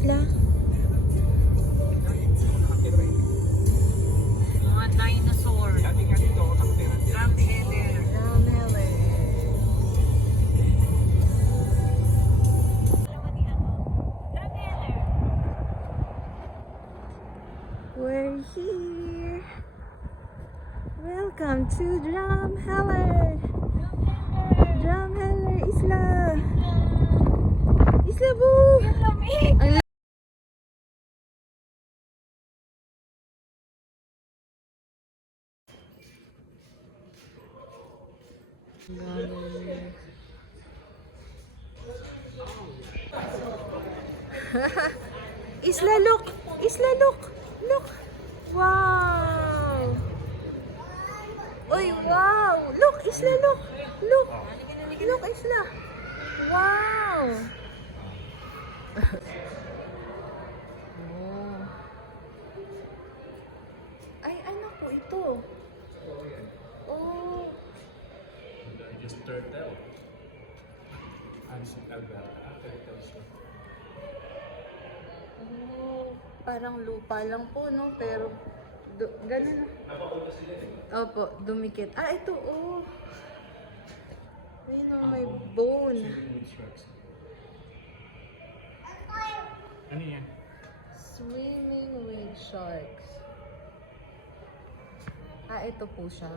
Isla? Mga dinosaur. Drumheller. Drumheller. We're here. Welcome to Drumheller. Drumheller Isla. Isla bu. Ang Isla, look! Isla, look! Look! Wow! Uy, wow! Look, Isla, look! Look! Look, Isla! Wow! Oh. Ay, ano po ito? Oh. Just turtle. Ansik Alberta, turtle siya. Oh, parang lupa lang po, no? Pero, ganun. Opo, dumikit. Ah, ito, oh. Ayun, oh, may bone. Swimming with sharks. Ano yan? Swimming with sharks. Ah, ito po siya.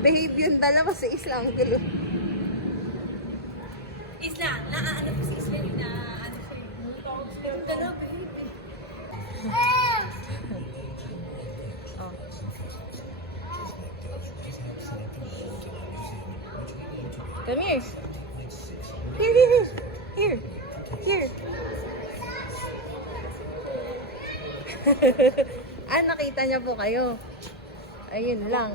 Babe, yung dalawa sa Isla ang gulo. Isla, naaano po si Isla yung naaano siya yung dalawa, baby. Oh. Come here. Here. Here. Here. Ah, nakita niya po kayo. Ayun lang.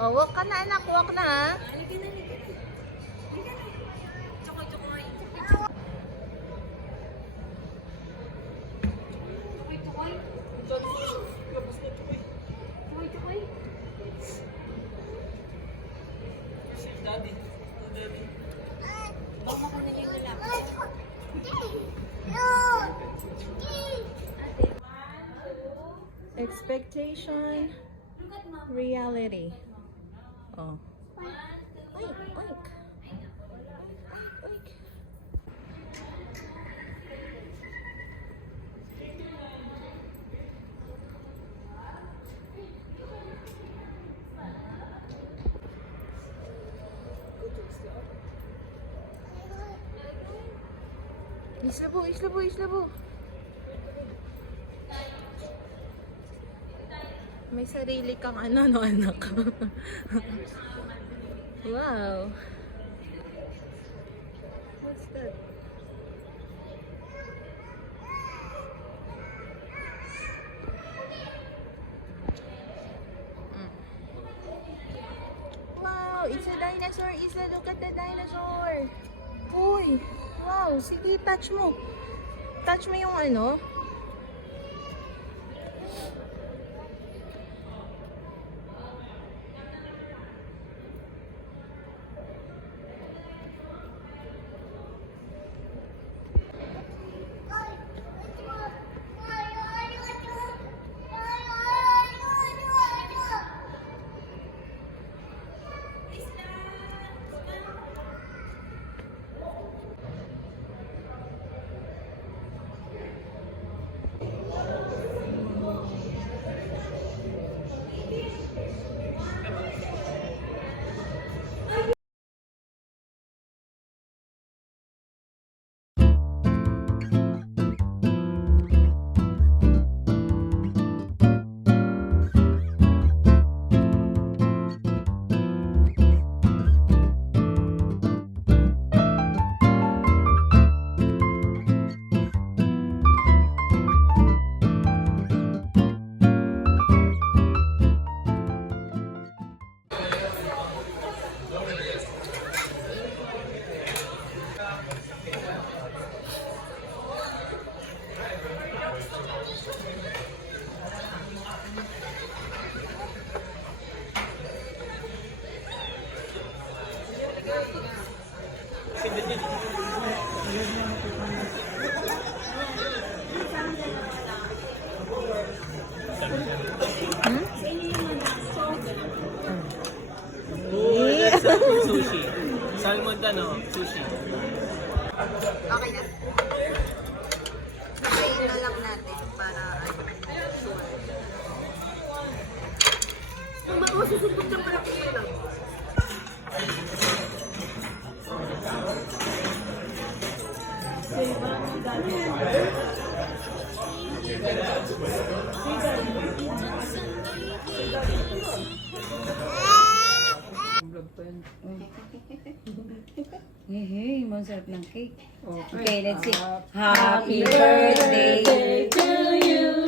Oh, walk ka na anak, walk na ha. Expectation, reality. Oh. Oink, oink. Oink, oink. Isla po, isla po, isla po. May sarili kang ano, no, anak. Wow. What's that? Wow, it's a dinosaur. Isla, look at the dinosaur. Uy, wow, sige, touch mo. Touch mo yung ano. Sushi. Salmon sushi. Okay na. Patayin na lang natin para sure. Kung makasusubok ng malaki lang. Hey, masarap ng cake. Okay, let's see. Happy birthday to you.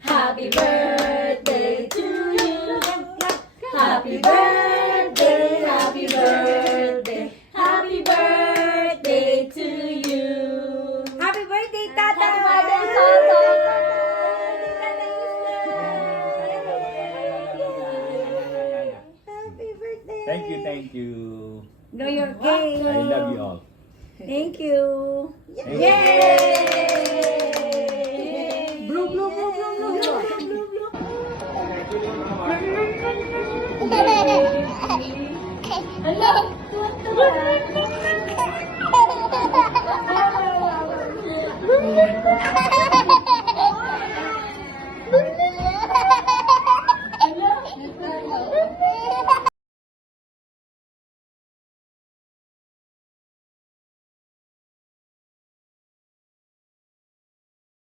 Happy birthday to you. Happy birthday, happy birthday. Happy birthday to you. Happy birthday, Tata! Happy birthday, Tata! Happy birthday! Thank you. Know your cake. I love you all. Thank you. Thank you. Yay!